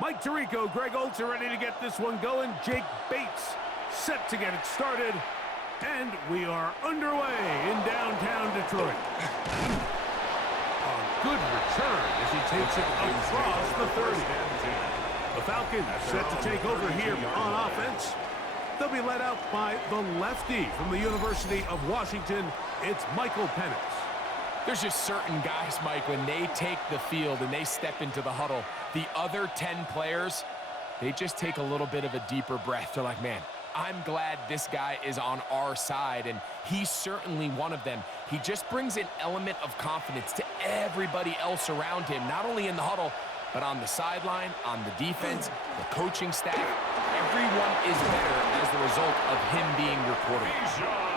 Mike Tirico, Greg Olds are ready to get this one going. Jake Bates set to get it started. And we are underway in downtown Detroit. A good return as he takes it across the 30. The Falcons set to take over here on offense. They'll be led out by the lefty from the University of Washington. It's Michael Penix. There's just certain guys, Mike, when they take the field and they step into the huddle, the other 10 players, they just take a little bit of a deeper breath. They're like, man, I'm glad this guy is on our side, and he's certainly one of them. He just brings an element of confidence to everybody else around him, not only in the huddle, but on the sideline, on the defense, the coaching staff. Everyone is better as the result of him being reported.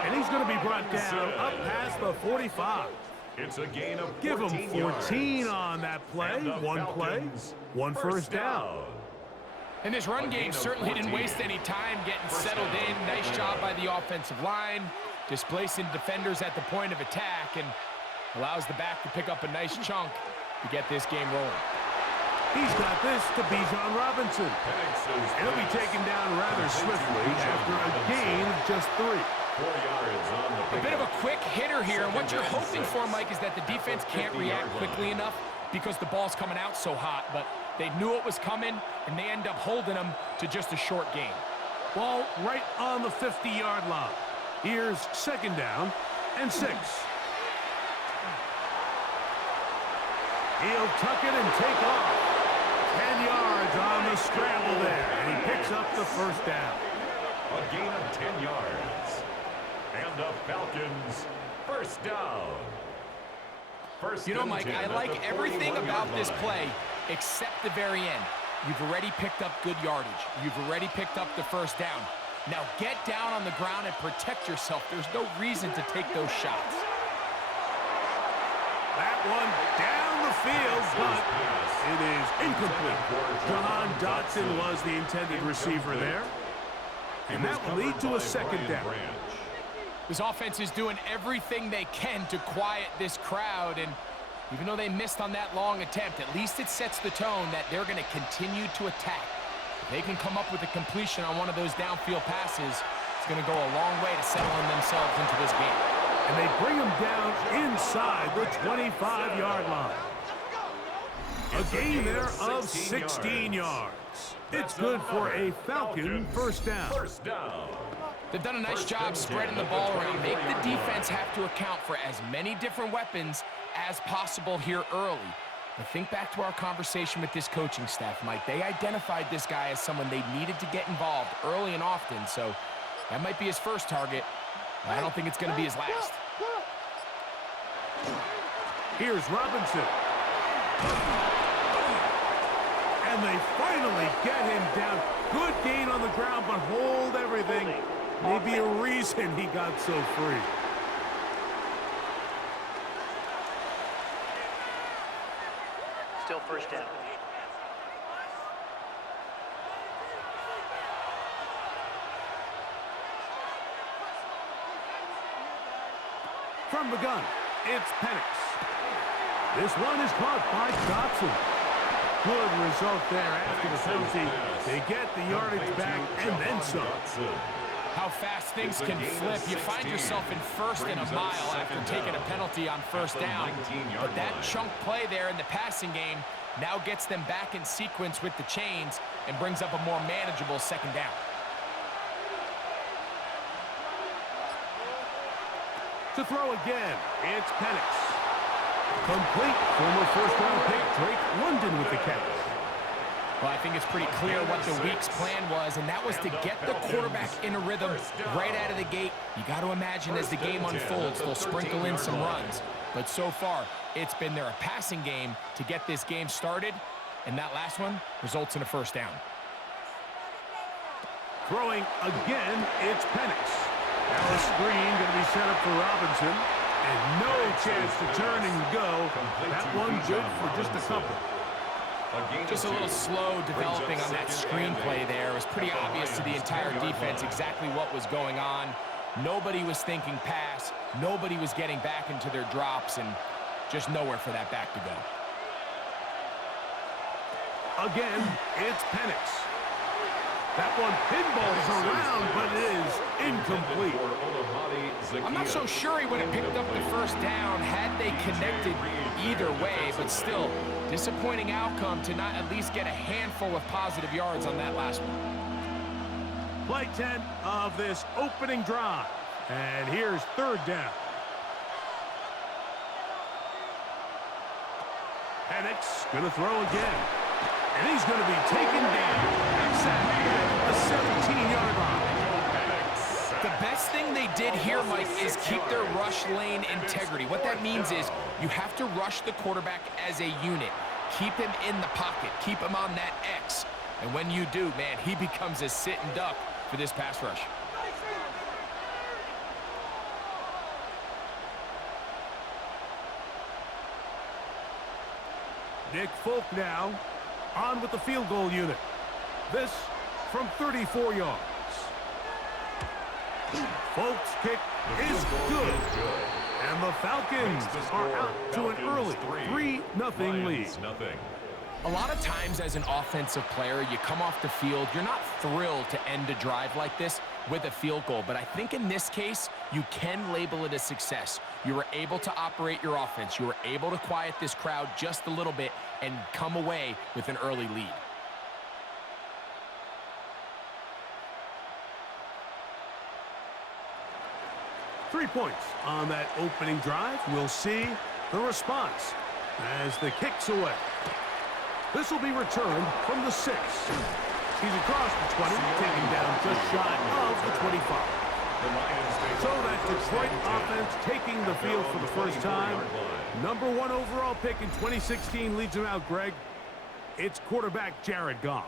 And he's going to be brought down up past the 45. It's a gain of 14 Give him 14 yards. on that play. One play, one first down. And this run game certainly didn't waste any time getting settled in. Nice job by the offensive line, displacing defenders at the point of attack, and allows the back to pick up a nice chunk to get this game rolling. He's got this to Bijan Robinson. And he'll be taken down rather swiftly after a gain of just 3. 4 yards on the A bit of a quick hitter here. And what you're hoping for, Mike, is that the defense can't react quickly enough because the ball's coming out so hot. But they knew it was coming, and they end up holding them to just a short gain. Ball right on the 50-yard line. Here's second down and 6. He'll tuck it and take off. 10 yards on the scramble there, and he picks up the first down. A gain of 10 yards. And the Falcons, first down. You know, Mike, I like everything about this play except the very end. You've already picked up good yardage. You've already picked up the first down. Now get down on the ground and protect yourself. There's no reason to take those shots. That one down the field, but it is incomplete. Jahan Dotson was the intended receiver there. And that will lead to a second down. This offense is doing everything they can to quiet this crowd, and even though they missed on that long attempt, at least it sets the tone that they're going to continue to attack. If they can come up with a completion on one of those downfield passes, it's going to go a long way to settling themselves into this game. And they bring him down inside the 25-yard line. A gain there of 16 yards. It's good for a Falcon first down. They've done a nice job spreading the ball around. Make the defense have to account for as many different weapons as possible here early. But think back to our conversation with this coaching staff, Mike. They identified this guy as someone they needed to get involved early and often, so that might be his first target. I don't think it's going to be his last. Here's Robinson. And they finally get him down. Good gain on the ground, but hold everything. Maybe a reason he got so free. Still first down. From the gun, it's Penix. This one is caught by Dotson. Good result there after the penalty. They get the yardage back and then some. How fast things can flip. You find yourself in first and a mile after taking a penalty on first down. But that chunk play there in the passing game now gets them back in sequence with the chains and brings up a more manageable second down. To throw again, it's Penix. Complete. Former first-round pick Drake London with the catch. Well, I think it's pretty clear what the week's plan was, and that was to get the quarterback in a rhythm right out of the gate. You got to imagine as the game unfolds, they'll sprinkle in some runs. But so far, it's been their passing game to get this game started, and that last one results in a first down. Throwing again, it's Penix. Now a screen going to be set up for Robinson. And no chance to turn and go. That one good for just a couple. Just a little slow developing on that screenplay there. It was pretty obvious to the entire defense exactly what was going on. Nobody was thinking pass. Nobody was getting back into their drops, and just nowhere for that back to go. Again, it's Penix. That one pinballs around, but it is incomplete. I'm not so sure he would have picked up the first down had they connected either way, but still, disappointing outcome to not at least get a handful of positive yards on that last one. Play 10 of this opening drive. And here's third down. Penix going to throw again. And he's going to be taken down. At the 17-yard line. The best thing they did here, Mike, is keep their rush lane integrity. What that means is you have to rush the quarterback as a unit. Keep him in the pocket. Keep him on that X. And when you do, man, he becomes a sitting duck for this pass rush. Nick Folk now on with the field goal unit. This from 34 yards. Folk's kick is good. And the Falcons are out to an early 3-0 lead. A lot of times as an offensive player, you come off the field, you're not thrilled to end a drive like this with a field goal. But I think in this case, you can label it a success. You were able to operate your offense. You were able to quiet this crowd just a little bit and come away with an early lead. Three points on that opening drive. We'll see the response as the kick's away. This will be returned from the 6. He's across the 20, taken down just shy of the 25. So that Detroit offense taking the field for the first time. Number 1 overall pick in 2016 leads him out, Greg. It's quarterback Jared Goff.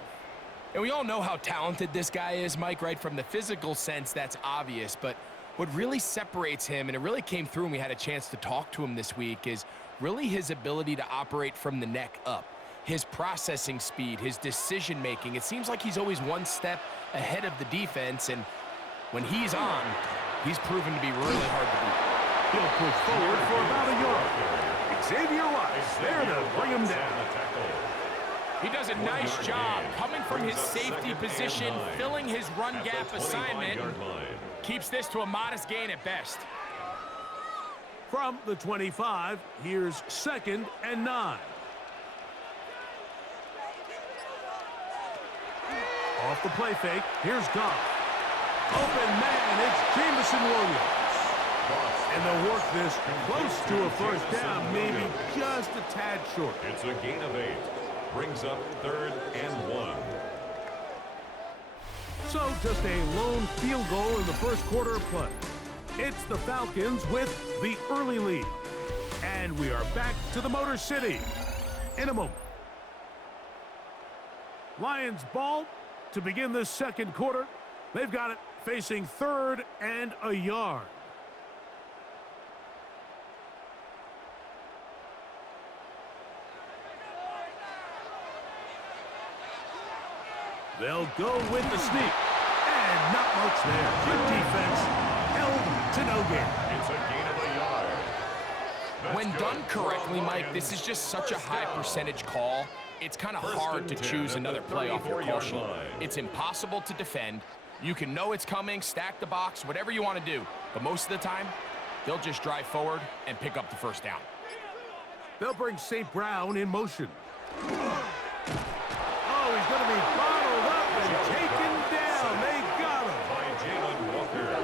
And we all know how talented this guy is, Mike, right? From the physical sense, that's obvious. But what really separates him, and it really came through when we had a chance to talk to him this week, is really his ability to operate from the neck up. His processing speed, his decision-making. It seems like he's always one step ahead of the defense, and when he's on, he's proven to be really hard to beat. He'll push forward for about a yard. Xavier Wise there to bring him down. He does a nice job coming from his safety position, filling his run gap assignment. Keeps this to a modest gain at best. From the 25, here's 2nd and 9. Off the play fake, here's Goff. Open man, it's Jameson Williams. And they'll work this close to a first down, maybe just a tad short. It's a gain of 8. Brings up 3rd and 1. So just a lone field goal in the first quarter of play. It's the Falcons with the early lead. And we are back to the Motor City in a moment. Lions ball to begin this second quarter. They've got it facing 3rd and a yard. They'll go with the sneak. And not much there. Good defense. Held to no gain. It's a gain of a yard. When done correctly, Mike, this is just such a high percentage call. It's kind of hard to choose another play off your call sheet. It's impossible to defend. You can know it's coming, stack the box, whatever you want to do. But most of the time, they'll just drive forward and pick up the first down. They'll bring St. Brown in motion. Oh, he's going to be bottled up and taken down. They got him.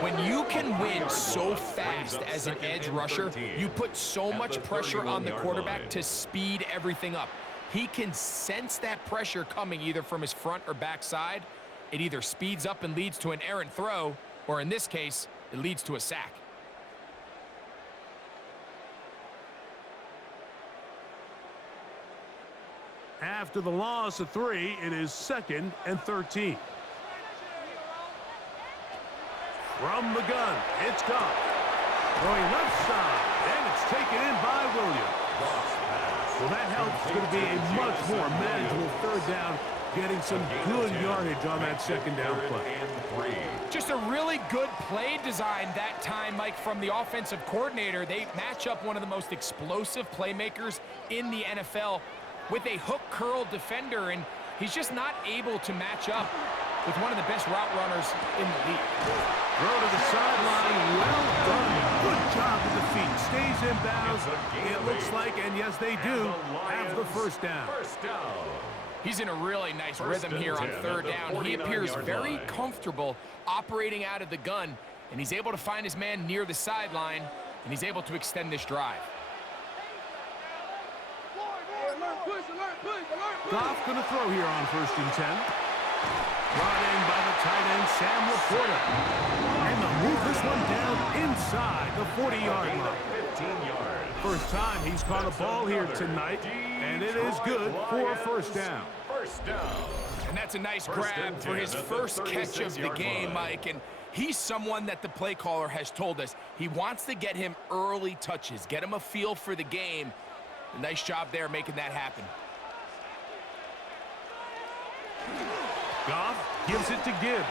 When you can win so fast as an edge rusher, you put so much pressure on the quarterback to speed everything up. He can sense that pressure coming either from his front or back side. It either speeds up and leads to an errant throw, or in this case, it leads to a sack. After the loss of 3, it is 2nd and 13. From the gun, it's Goff. Throwing left side, and it's taken in by Williams. Well, that helps. It's going to be a much more manageable 3rd down, getting some good yardage on that 2nd down play. Just a really good play design that time, Mike, from the offensive coordinator. They match up one of the most explosive playmakers in the NFL with a hook curl defender, and He's just not able to match up with one of the best route runners in the league. Throw to the sideline. Well done. Good job with the feet. Stays in bounds. It looks like, and yes, they do, have the first down. First down. He's in a really nice rhythm here on third down. He appears very comfortable operating out of the gun, and he's able to find his man near the sideline, and he's able to extend this drive. Goff going to throw here on 1st and 10. Brought in by the tight end, Sam Laporta. And they'll move this one down inside the 40-yard line. 15 yards. First time he's caught a ball here tonight, and it is good for a first down. First down. And that's a nice grab for his first catch of the game, Mike. And he's someone that the play caller has told us he wants to get him early touches, get him a feel for the game. A nice job there making that happen. Goff gives it to Gibbs.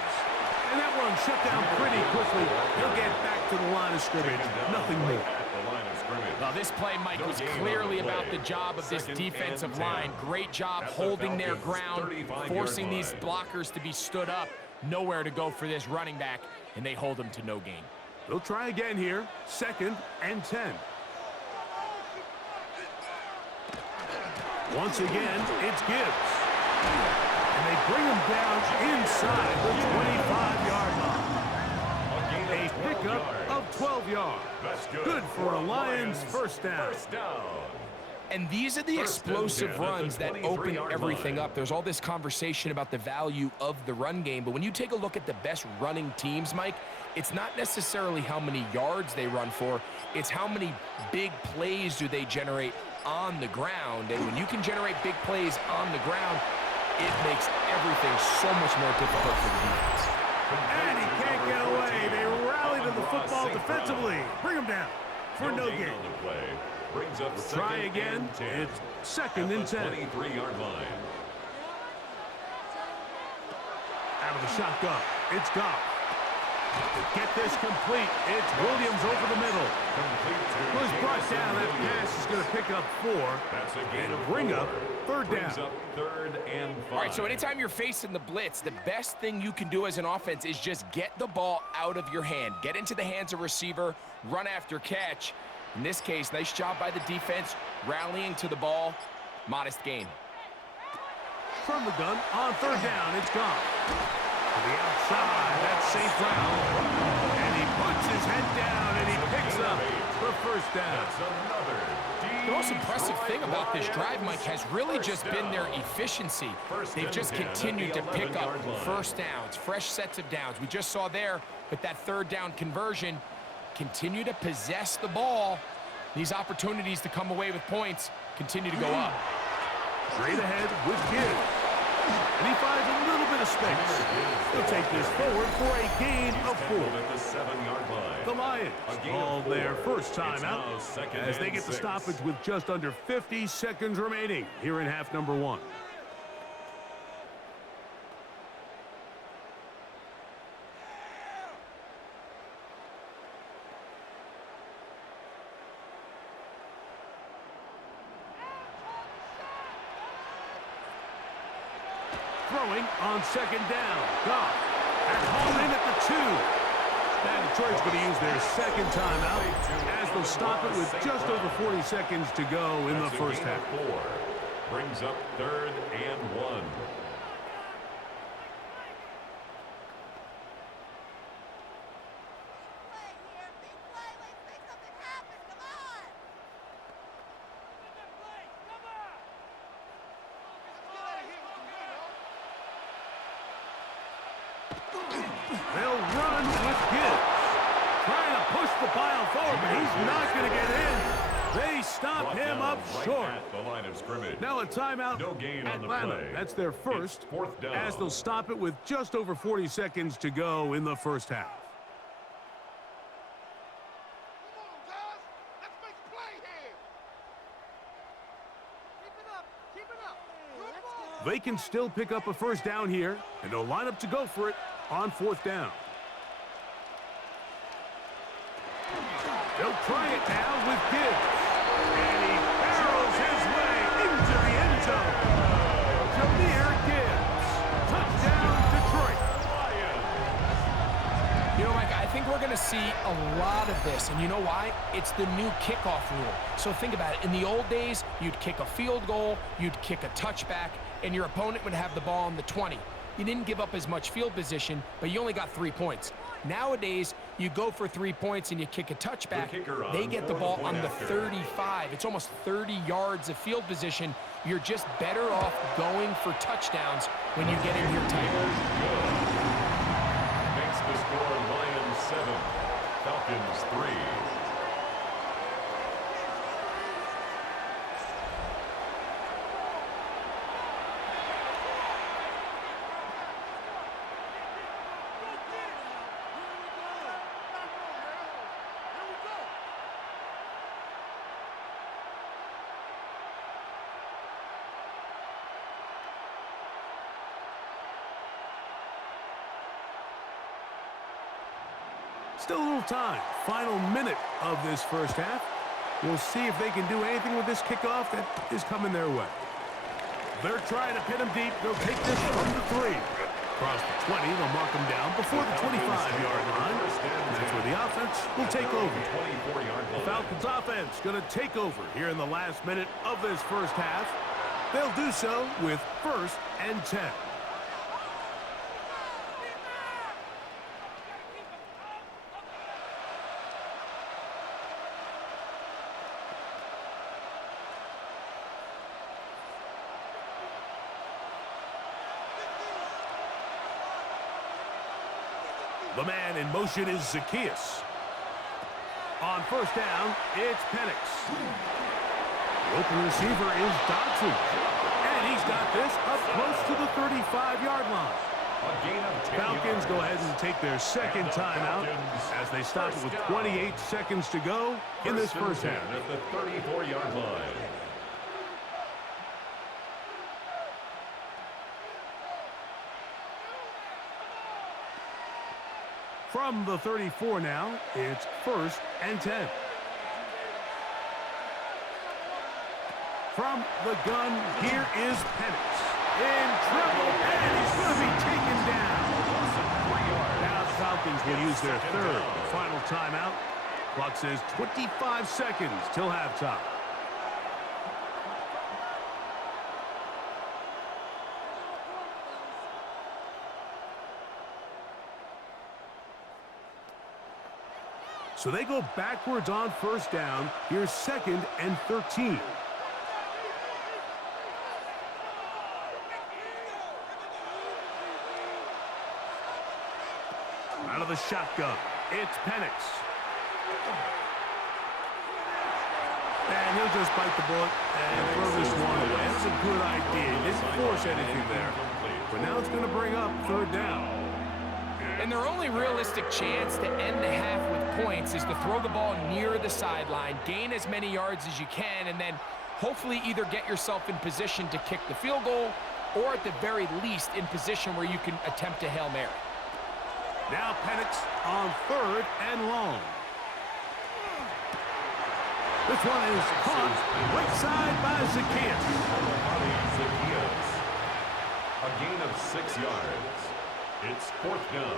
And that one shut down pretty quickly. He'll get back to the line of scrimmage. Nothing more. Well, this play, Mike, was clearly about the job of this defensive line. Great job holding their ground, forcing these blockers to be stood up. Nowhere to go for this running back, and they hold him to no gain. They'll try again here. 2nd and 10. Once again, it's Gibbs. And they bring him down inside the 25-yard line. A pickup of 12 yards. Good for a Lions first down. And these are the explosive runs that open everything up. There's all this conversation about the value of the run game, but when you take a look at the best running teams, Mike, it's not necessarily how many yards they run for, it's how many big plays do they generate on the ground. And when you can generate big plays on the ground, it makes everything so much more difficult for the defense. And he can't get away. They rally to the football defensively. Bring him down for no gain. Try again. It's 2nd and 10. 23-yard line. Out of the shotgun. It's Goff. To get this complete, it's Williams over the middle. Was brought down. That pass is going to pick up 4. That's a gain of bring 4. up 3rd down. Brings up 3rd and 5. All right, so anytime you're facing the blitz, the best thing you can do as an offense is just get the ball out of your hand. Get into the hands of receiver, run after catch. In this case, nice job by the defense, rallying to the ball. Modest gain. From the gun, on 3rd down, it's Goff. To the outside, that's safe ground. And he puts his head down, and he picks up the first down. The most impressive thing about this drive, Mike, has really just been their efficiency. They've just continued to pick up first downs, fresh sets of downs. We just saw there with that 3rd down conversion, continue to possess the ball. These opportunities to come away with points continue to go up. Straight ahead with Gibbs. And he finds a little bit of space. He'll take this forward for a gain of 4. The Lions call their first timeout as they get the stoppage with just under 50 seconds remaining here in half number 1. Throwing on 2nd down. Goff at home in at the 2. Now Detroit's going to use their 2nd timeout as they'll stop it with just over 40 seconds to go in the first half. 4. Brings up 3rd and 1. They'll run with Gibbs. Trying to push the pile forward, but he's not going to get in. They stop him up short. At the line of scrimmage. Now a timeout, No gain on the Atlanta. play. That's their first, It's 4th down. as they'll stop it with just over 40 seconds to go in the first half. They can still pick up a first down here, and they'll line up to go for it on 4th down. They'll try it now with Gibbs. And he barrels his way into the end zone. Jahmyr Gibbs You know, Mike, I think we're going to see a lot of this, and you know why? It's the new kickoff rule. So think about it. In the old days, you'd kick a field goal, you'd kick a touchback, and your opponent would have the ball on the 20. You didn't give up as much field position, but you only got 3 points. Nowadays, you go for 3 points and you kick a touchback, they get the ball on the 35. It's almost 30 yards of field position. You're just better off going for touchdowns when you get in here tight. Makes the score Lions 7, Falcons 3. Still a little time. Final minute of this first half. We'll see if they can do anything with this kickoff that is coming their way. They're trying to pin him deep. They'll take this from the 3. Across the 20, they'll mark him down before the 25-yard line. And that's where the offense will take over. The Falcons offense going to take over here in the last minute of this first half. They'll do so with 1st and 10. The man in motion is Zacchaeus. On 1st down, it's Penix. The open receiver is Dodson. And he's got this up close to the 35-yard line. Falcons go ahead and take their second timeout as they stop it with 28 seconds to go in this first half. At the 34-yard line. From the 34 now, it's 1st and 10. From the gun, here is Penix. In trouble, and he's going to be taken down. Now the Falcons will use their 3rd and final timeout. Clock says 25 seconds till halftime. So they go backwards on 1st down. Here's 2nd and 13. Out of the shotgun, it's Penix. And he'll just bite the bullet and throw this one away. That's a good idea. He didn't force anything there. But now it's going to bring up 3rd down. And their only realistic chance to end the half with points is to throw the ball near the sideline, gain as many yards as you can, and then hopefully either get yourself in position to kick the field goal or at the very least in position where you can attempt a Hail Mary. Now Penix on 3rd and long. This one is caught right side by Zacchaeus. A gain of 6 yards. It's 4th down.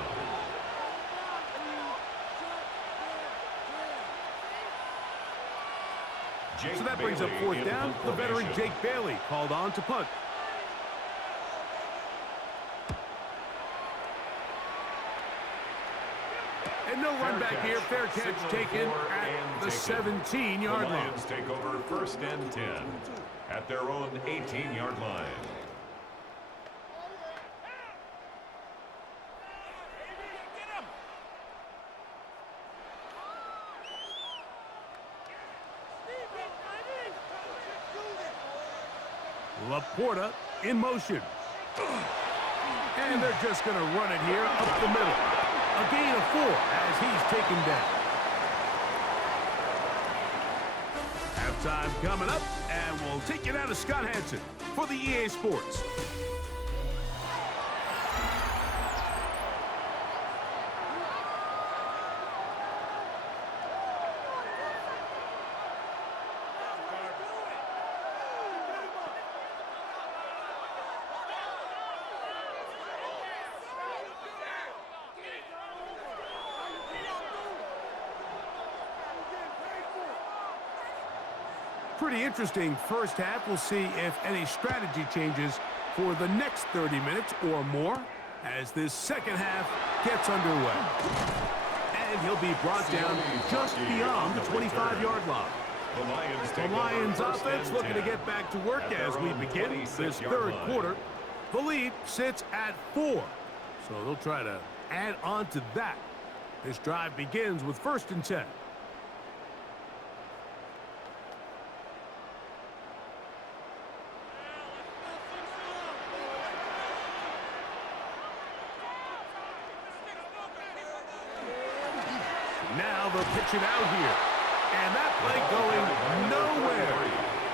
So that brings up 4th down. The veteran Jake Bailey called on to punt. And no run back here. Fair catch taken at the 17-yard line. Lions take over 1st and 10 at their own 18-yard line. Laporta in motion. And they're just going to run it here up the middle. A gain of 4 as he's taken down. Halftime coming up, and we'll take it out of Scott Hansen for the EA Sports. Pretty interesting first half. We'll see if any strategy changes for the next 30 minutes or more as this second half gets underway. And he'll be brought down just beyond the 25-yard line. The Lions offense looking to get back to work as we begin this third quarter. The lead sits at 4, so they'll try to add on to that. This drive begins with 1st and 10. Now they're pitching out here. And that play going nowhere.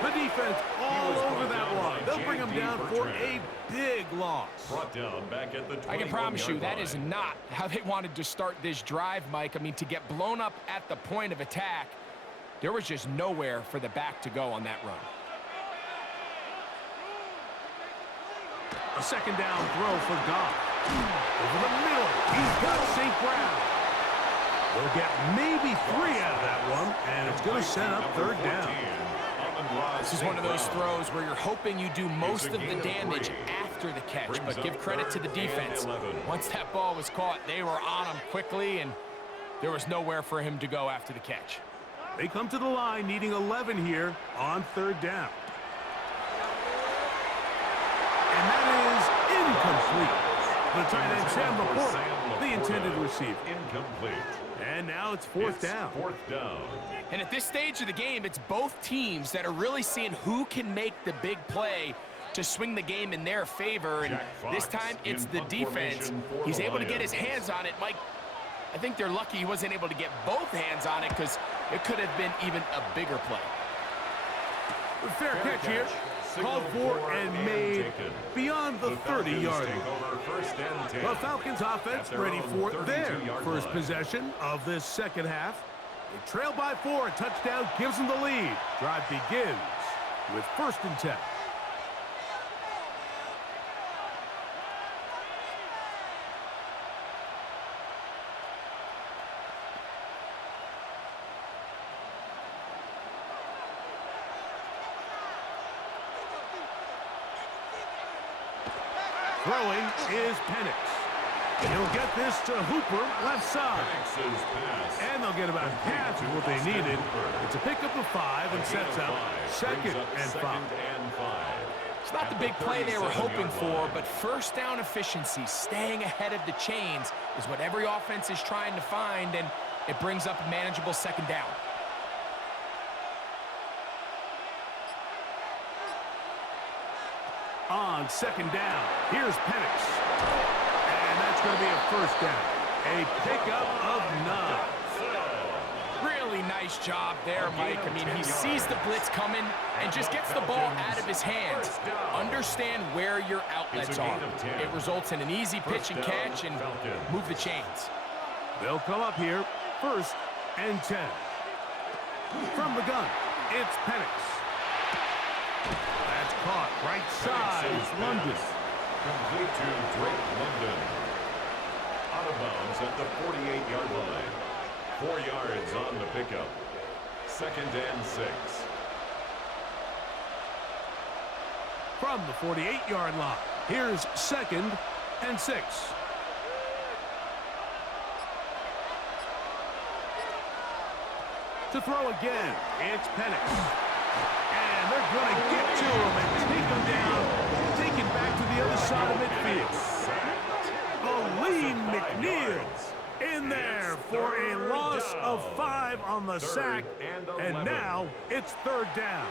The defense all over that line. They'll bring them down for a big loss. Brought down back at the 21-yard line. I can promise you that is not how they wanted to start this drive, Mike. I mean, to get blown up at the point of attack, there was just nowhere for the back to go on that run. A second down throw for Goff. Over the middle, he's got St. Brown. They'll get maybe 3 out of that one, and it's going to set up 3rd down. This is one of those throws where you're hoping you do most of the damage after the catch, but give credit to the defense. Once that ball was caught, they were on him quickly, and there was nowhere for him to go after the catch. They come to the line needing 11 here on 3rd down. And that is incomplete. The tight end, Sam Laporta, the intended receiver. Incomplete. And now it's 4th down. 4th down. And at this stage of the game, it's both teams that are really seeing who can make the big play to swing the game in their favor. And this time, it's the defense. He's able to get his hands on it. Mike, I think they're lucky he wasn't able to get both hands on it because it could have been even a bigger play. Fair catch here. Called for and made beyond the 30-yard line. The Falcons offense ready for their first possession of this second half. They trail by 4. A touchdown gives them the lead. Drive begins with 1st and 10. Throwing is Penix. He'll get this to Hooper, left side. And they'll get about half of what they needed. It's a pickup of 5 and sets up 2nd and 5. It's not the big play they were hoping for, but first down efficiency, staying ahead of the chains, is what every offense is trying to find, and it brings up a manageable 2nd down. On 2nd down, here's Penix. And that's going to be a 1st down. A pickup of 9. Really nice job there, Mike. I mean, he sees the blitz coming and just gets the ball out of his hands. Understand where your outlets are. It results in an easy pitch and catch and move the chains. They'll come up here, 1st and 10. From the gun, it's Penix. That's caught right side. It's London. Complete to Drake London. Out of bounds at the 48-yard line. 4 yards on the pickup. 2nd and 6. From the 48-yard line, here's 2nd and 6. To throw again, it's Penix. And they're going to get to him and take him down. Take it back to the other side of midfield. Alim McNeil in there for a loss of 5 on the sack. And now it's 3rd down.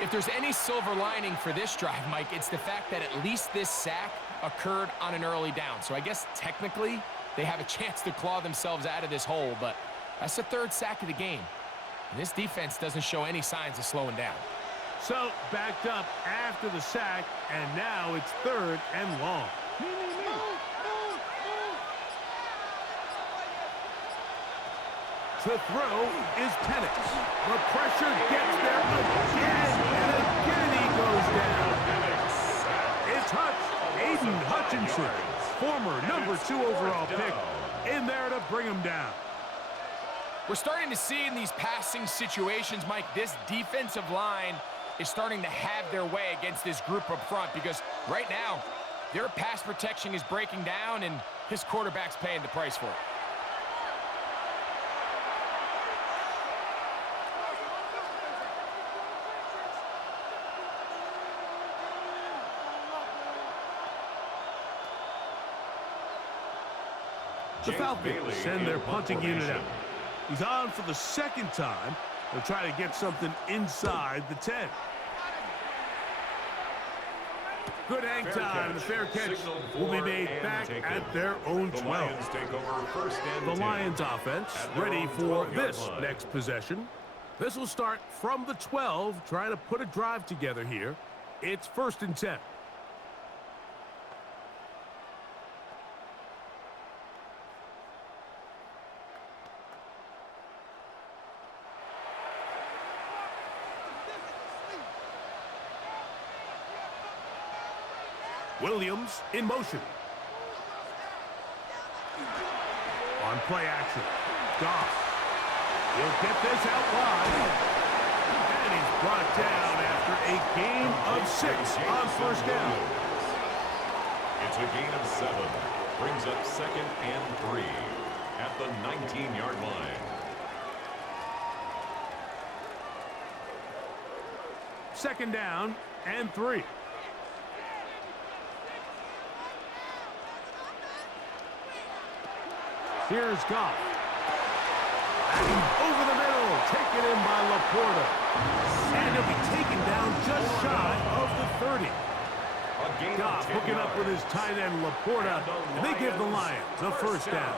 If there's any silver lining for this drive, Mike, it's the fact that at least this sack occurred on an early down. So I guess technically they have a chance to claw themselves out of this hole, but that's the 3rd sack of the game. And this defense doesn't show any signs of slowing down. So backed up after the sack, and now it's 3rd and long. To throw is Penix. The pressure gets there again, and again he goes down. It's Hutch, Aiden Hutchinson, former #2 overall pick, in there to bring him down. We're starting to see in these passing situations, Mike, this defensive line is starting to have their way against this group up front because right now, their pass protection is breaking down and his quarterback's paying the price for it. The Falcons send their punting unit out. He's on for the second time. They'll try to get something inside the 10. Good hang time. The fair catch will be made back at their own 12. The Lions offense ready for this next possession. This will start from the 12, trying to put a drive together here. It's 1st and 10. Williams in motion. On play action. Goff. He'll get this out wide. And he's brought down after a gain of 6 on 1st down. It's a gain of 7. Brings up 2nd and 3 at the 19-yard line. 2nd down and 3. Here's Goff. Over the middle, taken in by Laporta. And he'll be taken down just shy of the 30. Goff hooking up with his tight end Laporta, and they give the Lions a 1st down.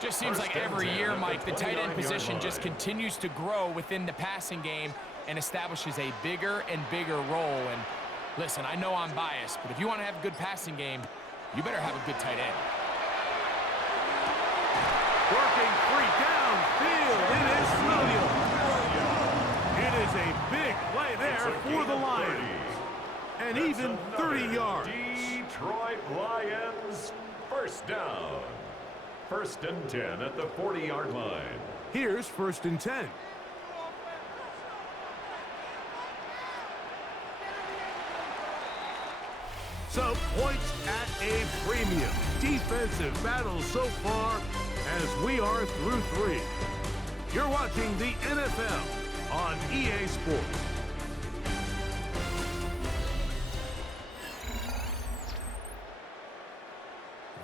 Just seems like every year, Mike, the tight end position just continues to grow within the passing game and establishes a bigger and bigger role. And listen, I know I'm biased, but if you want to have a good passing game, you better have a good tight end. Working free downfield. It is Williams. It is a big play there for the Lions. And even 30 yards. Detroit Lions, 1st down. 1st and 10 at the 40-yard line. Here's 1st and 10. So points at a premium. Defensive battle so far as we are through 3. You're watching the NFL on EA Sports.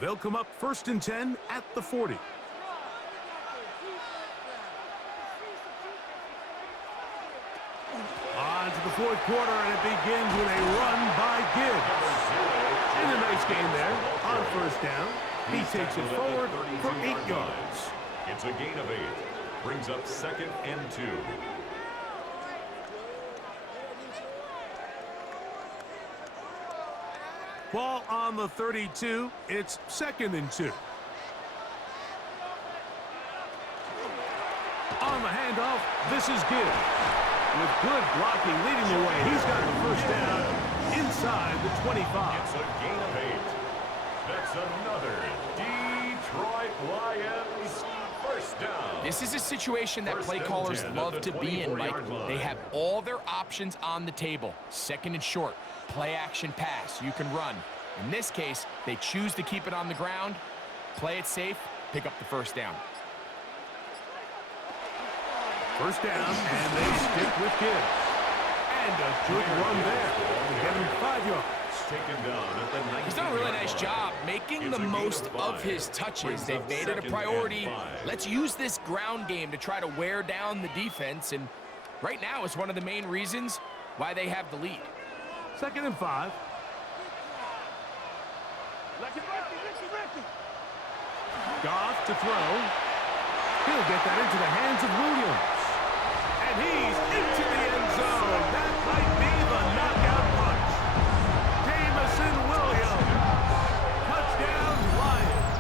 They'll come up 1st and 10 at the 40. On to the 4th quarter, and it begins with a run by Gibbs. And a nice gain there on 1st down. He takes it forward for 8 yards. It's a gain of 8. Brings up 2nd and 2. Ball on the 32. It's 2nd and 2. On the handoff, this is Gibbs. With good blocking leading the way, he's got the 1st down inside the 25. It's a gain of 8. That's another Detroit Lions 1st down. This is a situation that play callers love to be in, Mike. They have all their options on the table. 2nd and short, play action pass, you can run. In this case, they choose to keep it on the ground, play it safe, pick up the 1st down. 1st down, and they stick with Gibbs. And a good run there. They get him 5 yards. Taken down at the 19. He's done a really nice job making the most of his touches. They've made it a priority. Let's use this ground game to try to wear down the defense, and right now it's one of the main reasons why they have the lead. 2nd and 5. Goff to throw. He'll get that into the hands of Williams. And he's into the end zone. That might be the knockout punch. Jamison Williams. Touchdown, Lions.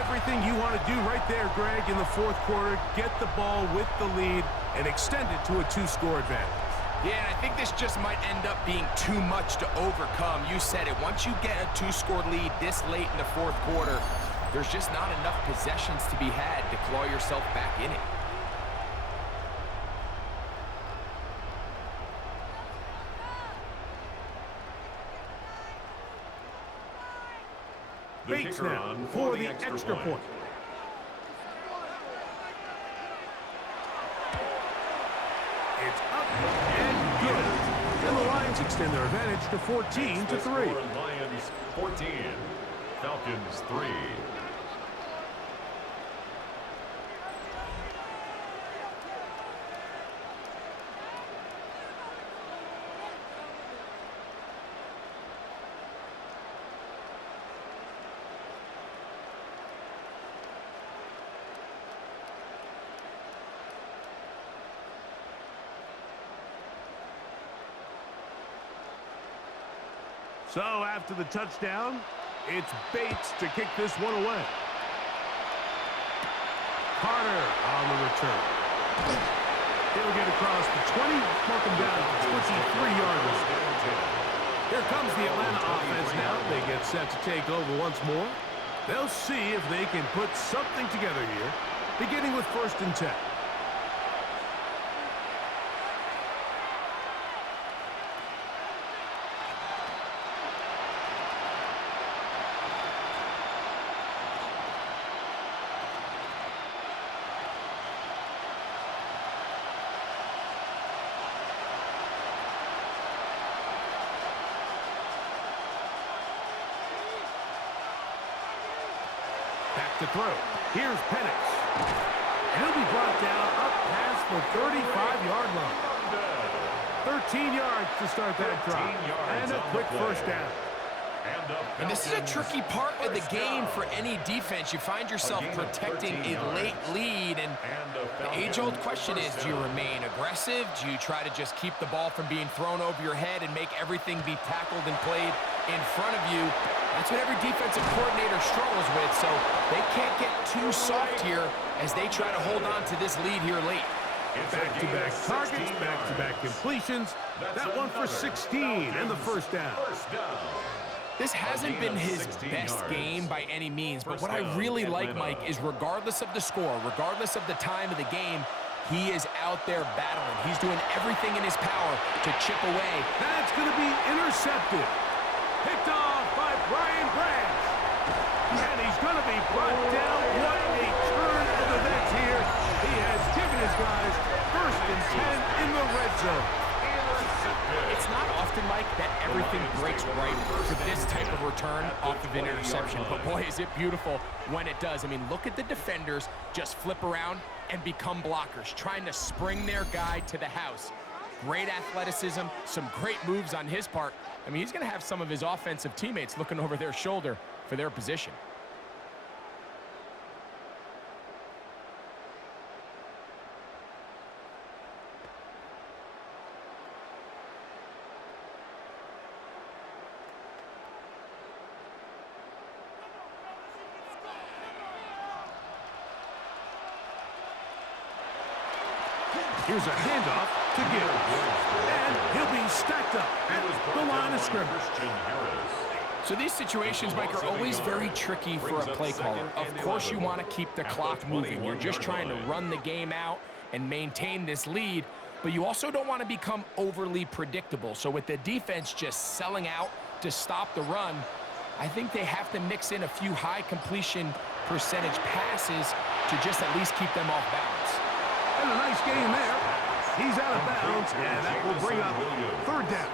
Everything you want to do right there, Greg, in the 4th quarter. Get the ball with the lead and extend it to a 2-score advantage. Yeah, and I think this just might end up being too much to overcome. You said it. Once you get a 2-score lead this late in the 4th quarter, There's just not enough possessions to be had to claw yourself back in it. Bates now for the extra point. It's up and good. And the Lions extend their advantage to 14-3. Lions 14, Falcons 3. So after the touchdown, it's Bates to kick this one away. Carter on the return. He'll get across the 20, mark him down at the 23-yard line. Here comes the Atlanta offense now. They get set to take over once more. They'll see if they can put something together here, beginning with 1st and 10. Back to throw. Here's Penix. He'll be brought down up past the 35-yard line. 13 yards to start that drive. And a quick first down. And this is a tricky part of the game for any defense. You find yourself protecting a late lead, and the age-old question is, do you remain aggressive? Do you try to just keep the ball from being thrown over your head and make everything be tackled and played in front of you? That's what every defensive coordinator struggles with, so they can't get too soft here as they try to hold on to this lead here late. Back-to-back targets, back-to-back completions. That one for 16 and the first down. This hasn't been his best game by any means, but what I really like, Mike, is regardless of the score, regardless of the time of the game, he is out there battling. He's doing everything in his power to chip away. That's going to be intercepted. Picked off by Brian Branch. And he's going to be brought down. What a turn of events here. He has given his guys 1st and 10 in the red zone. It's not often, Mike, that everything breaks right for this type of return off of an interception. But boy, is it beautiful when it does. I mean, look at the defenders just flip around and become blockers, trying to spring their guy to the house. Great athleticism, some great moves on his part. I mean, he's going to have some of his offensive teammates looking over their shoulder for their position. Here's a handoff to Gibbs. And he'll be stacked up at the line of scrimmage. So these situations, Mike, are always very tricky for a play caller. Of course you want to keep the clock moving. You're just trying to run the game out and maintain this lead, but you also don't want to become overly predictable. So with the defense just selling out to stop the run, I think they have to mix in a few high completion percentage passes to just at least keep them off balance. And a nice game there. He's out of bounds, and that will bring up 3rd down.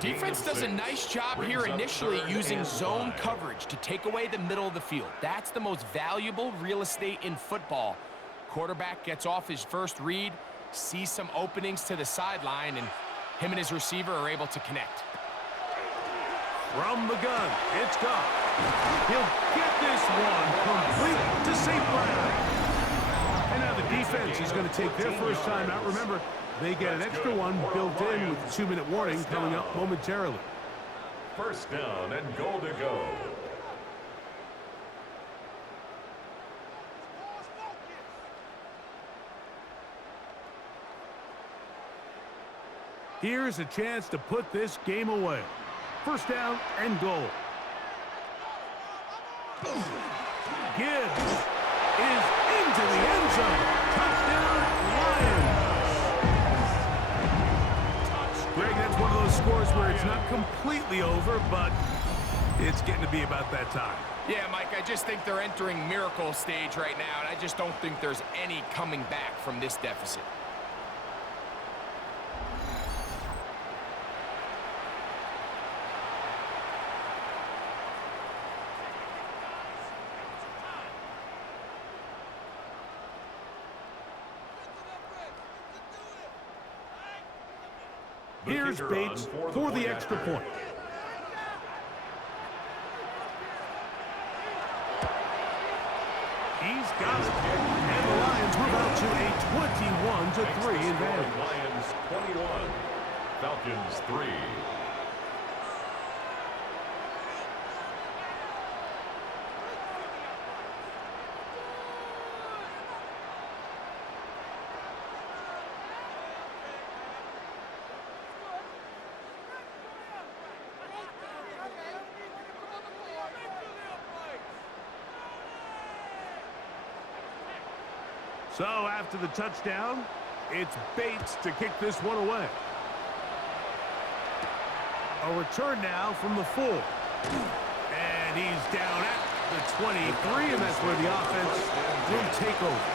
Defense does a nice job here initially using zone coverage to take away the middle of the field. That's the most valuable real estate in football. Quarterback gets off his first read, sees some openings to the sideline, and him and his receiver are able to connect. From the gun, it's Goff. He'll get this one complete to St. Brown. And now the defense is going to take their first time out. Remember, they get an extra one built in with the 2-minute warning coming up momentarily. 1st down and goal to go. Here's a chance to put this game away. 1st down and goal. Gibbs is into the end zone. Touchdown, Lions. Greg, that's one of those scores where it's not completely over, but it's getting to be about that time. Yeah, Mike, I just think they're entering miracle stage right now, and I just don't think there's any coming back from this deficit. Here's Bates for the extra point. He's got it. And the Lions move out to a 21-3 advantage. Lions 21, Falcons 3. So after the touchdown, it's Bates to kick this one away. A return now from the 4. And he's down at the 23, and that's where the offense will take over.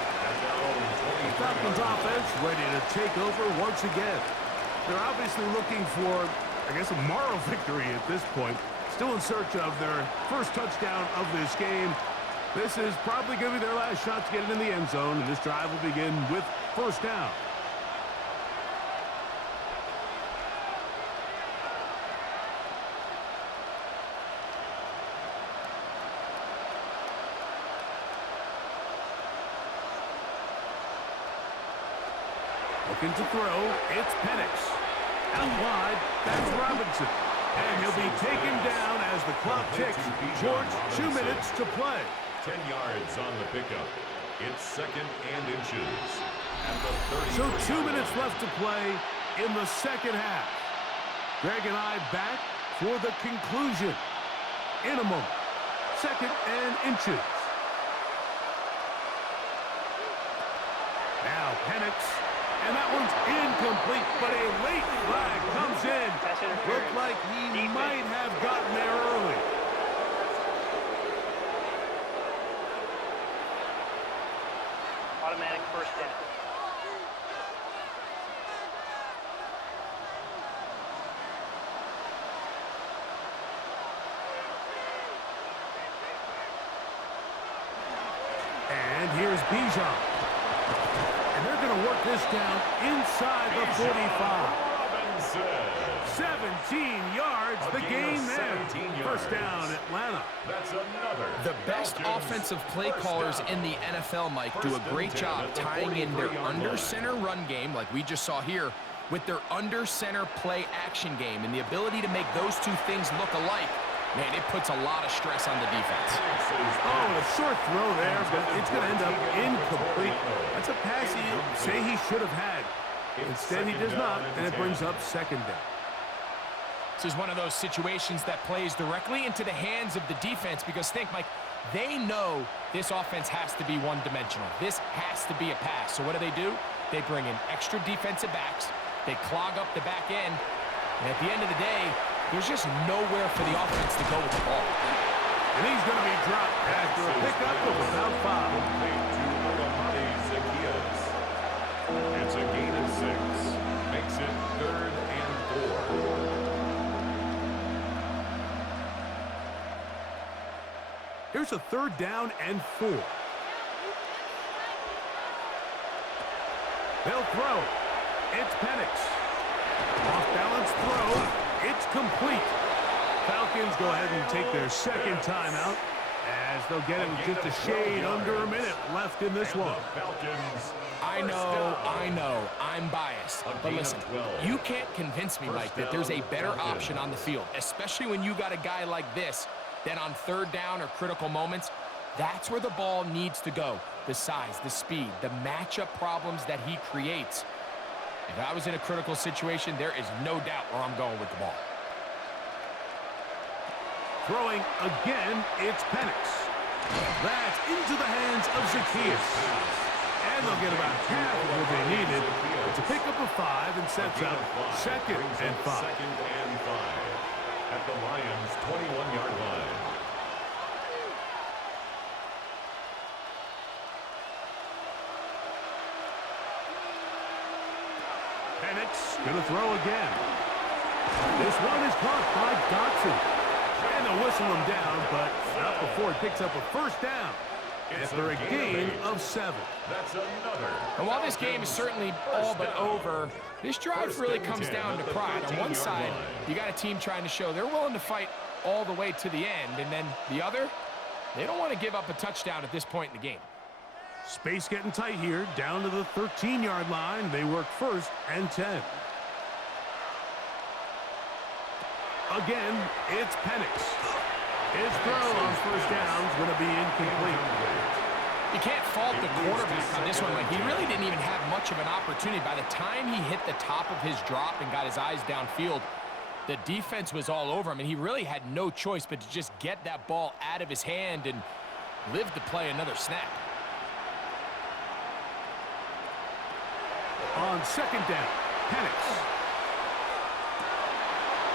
The Falcons offense ready to take over once again. They're obviously looking for, I guess, a moral victory at this point. Still in search of their first touchdown of this game. This is probably going to be their last shot to get it in the end zone, and this drive will begin with first down. Looking to throw, it's Penix. Out wide, that's Robinson. And he'll be taken down as the clock ticks. George, 2 minutes to play. 10 yards on the pickup. It's second and inches. At the 30. So 2 minutes left to play in the second half. Greg and I back for the conclusion in a moment. Second and inches. Now Penix. And that one's incomplete, but a late flag comes in. Looked like he might have gotten there early. Automatic first down. And here's Bijan. And they're going to work this down inside the 45. 17 yards, the game there. First down, Atlanta. That's another. The best offensive play callers in the NFL, Mike, do a great job tying in their under-center run game, like we just saw here, with their under-center play action game. And the ability to make those two things look alike, man, it puts a lot of stress on the defense. Oh, a short throw there, but it's going to end up incomplete. That's a pass he say he should have had. Instead, he does not, and it brings up second down. This is one of those situations that plays directly into the hands of the defense because think, Mike, they know this offense has to be one-dimensional. This has to be a pass. So what do? They bring in extra defensive backs. They clog up the back end. And at the end of the day, there's just nowhere for the offense to go with the ball. And he's going to be dropped after a pickup of about 5. It's a gain of 6. Makes it 3rd and 4. Here's a 3rd down and 4. They'll throw. It's Penix. Off-balance throw. It's complete. Falcons go ahead and take their second timeout as they'll get it with just a shade under a minute left in this one. I know, I'm biased. But listen, you can't convince me, Mike, that there's a better option on the field, especially when you got a guy like this, that on 3rd down or critical moments, that's where the ball needs to go. The size, the speed, the matchup problems that he creates. If I was in a critical situation, there is no doubt where I'm going with the ball. Throwing again, it's Penix. That's into the hands of Zacchaeus. And they'll get about half of what they needed to pick up a 5 and sets up second and 5. Second and 5 at the Lions' 21-yard line. Penix going to throw again. This one is caught by Dotson. And they'll whistle him down, but not before he picks up a first down. After a gain of 7. That's another. And while this game is certainly all but over, this drive really comes down to pride. On one side, you got a team trying to show they're willing to fight all the way to the end, and then the other, they don't want to give up a touchdown at this point in the game. Space getting tight here, down to the 13-yard line. They work first and 10. Again, it's Penix. His throw on first down is going to be incomplete. You can't fault the quarterback on this one. Like, he really didn't even have much of an opportunity. By the time he hit the top of his drop and got his eyes downfield, the defense was all over him, and he really had no choice but to just get that ball out of his hand and live to play another snap. On second down, Penix.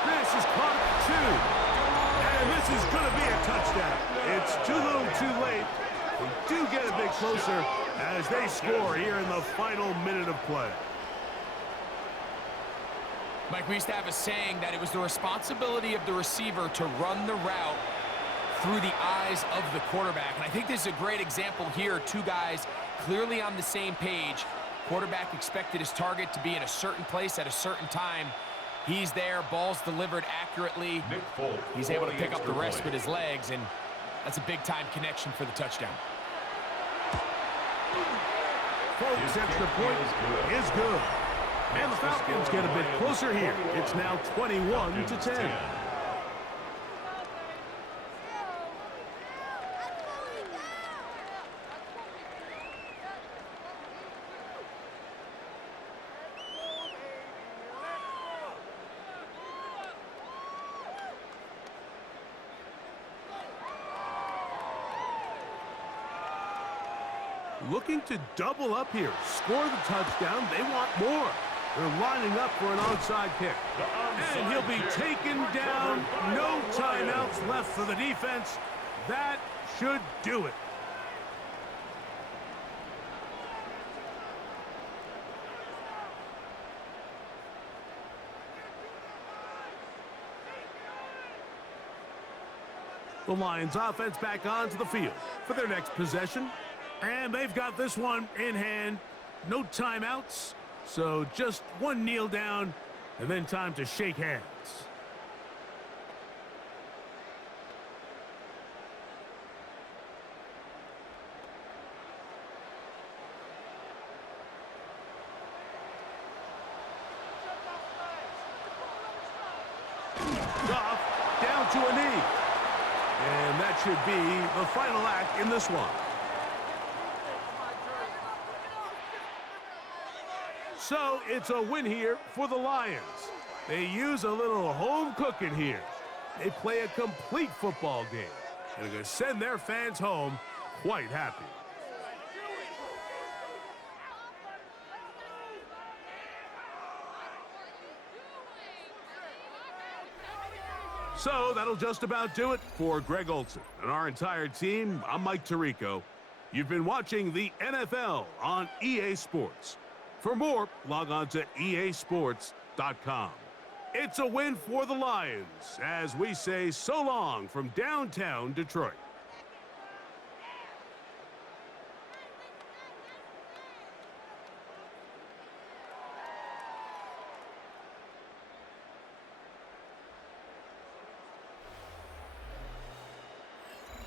This is caught at 2. And this is going to be a touchdown. It's too little too late. We do get a bit closer as they score here in the final minute of play. Mike, we used to have a saying that it was the responsibility of the receiver to run the route through the eyes of the quarterback. And I think this is a great example here. Two guys clearly on the same page. Quarterback expected his target to be in a certain place at a certain time. He's there, ball's delivered accurately. He's able to pick up the rest with his legs, and that's a big-time connection for the touchdown. Folks, extra point is good. And the Falcons get a bit closer here. It's now 21-10. Looking to double up here, score the touchdown. They want more. They're lining up for an onside kick. And he'll be taken down. No timeouts left for the defense. That should do it. The Lions offense back onto the field for their next possession. And they've got this one in hand. No timeouts. So just one kneel down and then time to shake hands. Goff down to a knee. And that should be the final act in this one. So it's a win here for the Lions. They use a little home cooking here. They play a complete football game. And they're going to send their fans home quite happy. So that'll just about do it for Greg Olsen and our entire team. I'm Mike Tirico. You've been watching the NFL on EA Sports. For more, log on to easports.com. It's a win for the Lions as we say so long from downtown Detroit.